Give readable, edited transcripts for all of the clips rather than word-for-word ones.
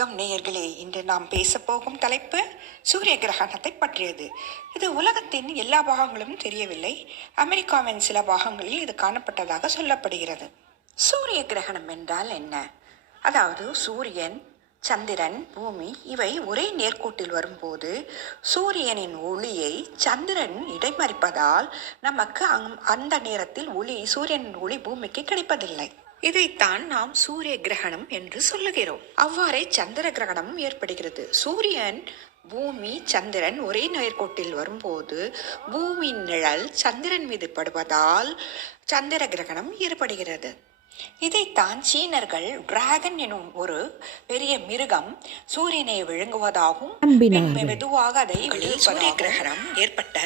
வணக்கம் நேயர்களே. இன்று நாம் பேசப்போகும் தலைப்பு சூரிய கிரகணத்தை பற்றியது. இது உலகத்தின் எல்லா பாகங்களும் தெரியவில்லை. அமெரிக்காவின் சில பாகங்களில் இது காணப்பட்டதாக சொல்லப்படுகிறது. சூரிய கிரகணம் என்றால் என்ன? அதாவது சூரியன், சந்திரன், பூமி இவை ஒரே நேர்கோட்டில் வரும்போது சூரியனின் ஒளியை சந்திரன் இடைமறிப்பதால் நமக்கு அந்த நேரத்தில் சூரியனின் ஒளி பூமிக்கு கிடைப்பதில்லை. இதைத்தான் நாம் சூரிய கிரகணம் என்று சொல்லுகிறோம். அவ்வாறே சந்திர கிரகணமும் ஏற்படுகிறது. சூரியன், பூமி, சந்திரன் ஒரே நேர்கோட்டில் வரும்போது பூமியின் நிழல் சந்திரன் மீது படுவதால் சந்திர கிரகணம் ஏற்படுகிறது. இதைத்தான் சீனர்கள் டிராகன் எனும் ஒரு பெரிய மிருகம் சூரியனை விழுங்குவதாகவும் மெதுவாக அதை சூரிய கிரகணம் ஏற்பட்ட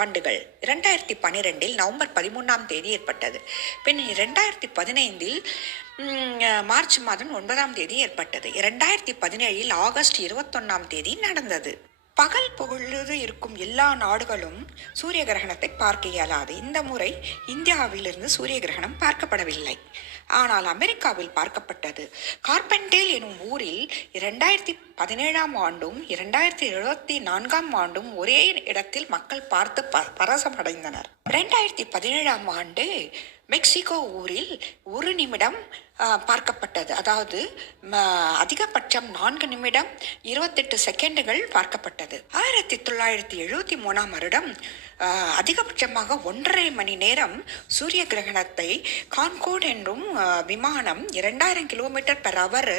ஆண்டுகள் 2012 நவம்பர் 13 ஏற்பட்டது. பின் 2015 மார்ச் மாதம் 9 ஏற்பட்டது. 2017 ஆகஸ்ட் 21 நடந்தது. பகல் பொழுது இருக்கும் எல்லா நாடுகளும் சூரிய கிரகணத்தை பார்க்க இயலாது. இந்த முறை இந்தியாவிலிருந்து சூரிய கிரகணம் பார்க்கப்படவில்லை. ஆனால் அமெரிக்காவில் பார்க்கப்பட்டது. கார்பெண்டேல் எனும் ஊரில் 2017 ஆண்டும் 2024 ஆண்டும் ஒரே இடத்தில் மக்கள் பார்த்து பரவசமடைந்தனர். 2017 ஆண்டு மெக்சிகோ ஊரில் 1 நிமிடம் பார்க்கப்பட்டது. அதாவது அதிகபட்சம் 4 நிமிடம் 28 செகண்டுகள் பார்க்கப்பட்டது. 1973 வருடம் அதிகபட்சமாக 1.5 மணி நேரம் சூரிய கிரகணத்தை கான்கோர்ட் என்றும் விமானம் 2000 km/h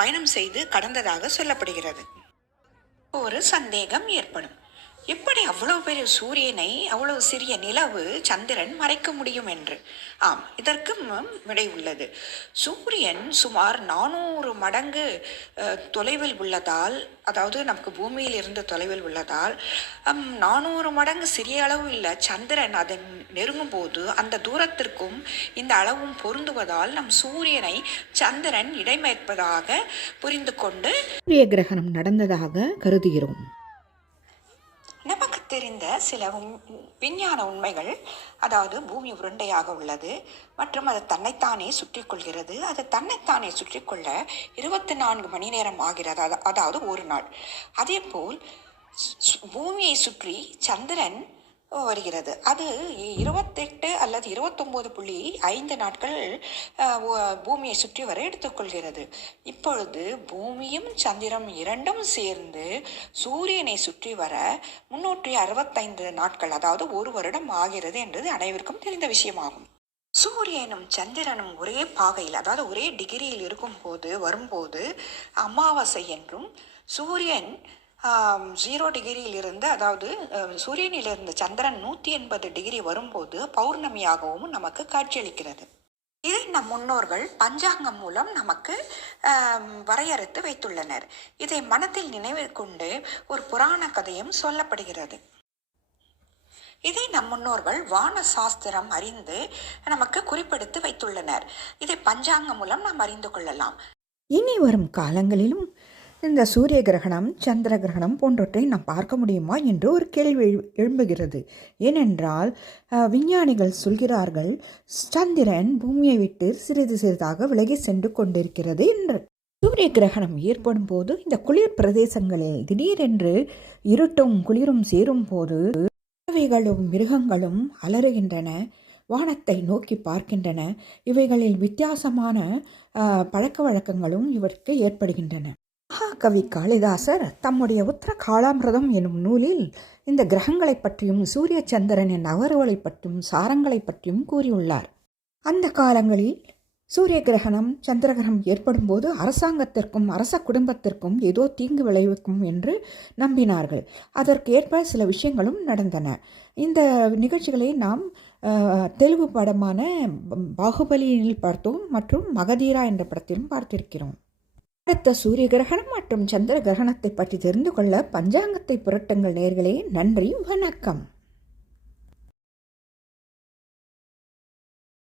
பயணம் செய்து கடந்ததாக சொல்லப்படுகிறது. ஒரு சந்தேகம் ஏற்படும். எப்படி அவ்வளவு பெரிய சூரியனை அவ்வளவு சிறிய நிலவு சந்திரன் மறைக்க முடியும் என்று. இதற்கு விடை உள்ளது. சூரியன் சுமார் 400 மடங்கு தொலைவில் உள்ளதால், அதாவது நமக்கு பூமியில் இருந்து தொலைவில் உள்ளதால் 400 மடங்கு சிறிய அளவு இல்லை. சந்திரன் அதை நெருங்கும் போது அந்த தூரத்திற்கும் இந்த அளவும் பொருந்துவதால் நம் சூரியனை சந்திரன் இடைமறிப்பதாக புரிந்து கொண்டு சூரிய கிரகணம் நடந்ததாக கருதுகிறோம். நமக்கு தெரிந்த சில விஞ்ஞான உண்மைகள், அதாவது பூமி உருண்டையாக உள்ளது மற்றும் அது தன்னைத்தானே சுற்றி கொள்கிறது. அது தன்னைத்தானே சுற்றி கொள்ள 24 மணி நேரம் ஆகிறது, அதாவது ஒரு நாள். அதே போல் பூமியை சுற்றி சந்திரன் வருகிறது. அது 28 அல்லது 29.5 நாட்கள் பூமியை சுற்றி வர எடுத்துக்கொள்கிறது. இப்பொழுது பூமியும் சந்திரனும் இரண்டும் சேர்ந்து சூரியனை சுற்றி வர 365 நாட்கள், அதாவது 1 வருடம் ஆகிறது என்பது அனைவருக்கும் தெரிந்த விஷயமாகும். சூரியனும் சந்திரனும் ஒரே பாகையில், அதாவது ஒரே டிகிரியில் வரும்போது அமாவாசை என்றும், சூரியன் 0 டிகிரியில் இருந்து, அதாவது சூரியனிலிருந்து சந்திரன் 180 டிகிரி வரும்போது பௌர்ணமியாகவும் நமக்கு காட்சியளிக்கிறது. இதை நம் முன்னோர்கள் பஞ்சாங்கம் மூலம் நமக்கு வரையறுத்து வைத்துள்ளனர். இதை மனத்தில் நினைவில் கொண்டு ஒரு புராண கதையும் சொல்லப்படுகிறது. இதை நம் முன்னோர்கள் வான சாஸ்திரம் அறிந்து நமக்கு குறிப்பெடுத்து வைத்துள்ளனர். இதை பஞ்சாங்கம் மூலம் நாம் அறிந்து கொள்ளலாம். இனி வரும் காலங்களிலும் இந்த சூரிய கிரகணம், சந்திர கிரகணம் போன்றவற்றை நாம் பார்க்க முடியுமா என்று ஒரு கேள்வி எழும்புகிறது. ஏனென்றால் விஞ்ஞானிகள் சொல்கிறார்கள், சந்திரன் பூமியை விட்டு சிறிது சிறிதாக விலகி சென்று கொண்டிருக்கிறது என்று. சூரிய கிரகணம் ஏற்படும் போது இந்த குளிர் பிரதேசங்களில் திடீரென்று இருட்டும் குளிரும் சேரும் போது பறவைகளும் மிருகங்களும் அலறுகின்றன, வானத்தை நோக்கி பார்க்கின்றன. இவைகளில் வித்தியாசமான பழக்க வழக்கங்களும் இவருக்கு ஏற்படுகின்றன. மகாகவி காளிதாசர் தம்முடைய உத்தர காலாமிரதம் எனும் நூலில் இந்த கிரகங்களை பற்றியும் சூரிய சந்திரனின் நகர்வுகளை பற்றியும் சாரங்களை பற்றியும் கூறியுள்ளார். அந்த காலங்களில் சூரிய கிரகணம், சந்திர கிரகணம் ஏற்படும் போது அரசாங்கத்திற்கும் அரச குடும்பத்திற்கும் ஏதோ தீங்கு விளைவிக்கும் என்று நம்பினார்கள். அதற்கு ஏற்ப சில விஷயங்களும் நடந்தன. இந்த நிகழ்ச்சிகளை நாம் தெலுங்கு படமான பாகுபலியில் பார்த்தோம் மற்றும் மகதீரா என்ற படத்திலும் பார்த்திருக்கிறோம். அடுத்த சூரிய கிரகணம் மற்றும் சந்திர கிரகணத்தை பற்றி தெரிந்து கொள்ள பஞ்சாங்கத்தை புரட்டுங்கள் நேயர்களே. நன்றி, வணக்கம்.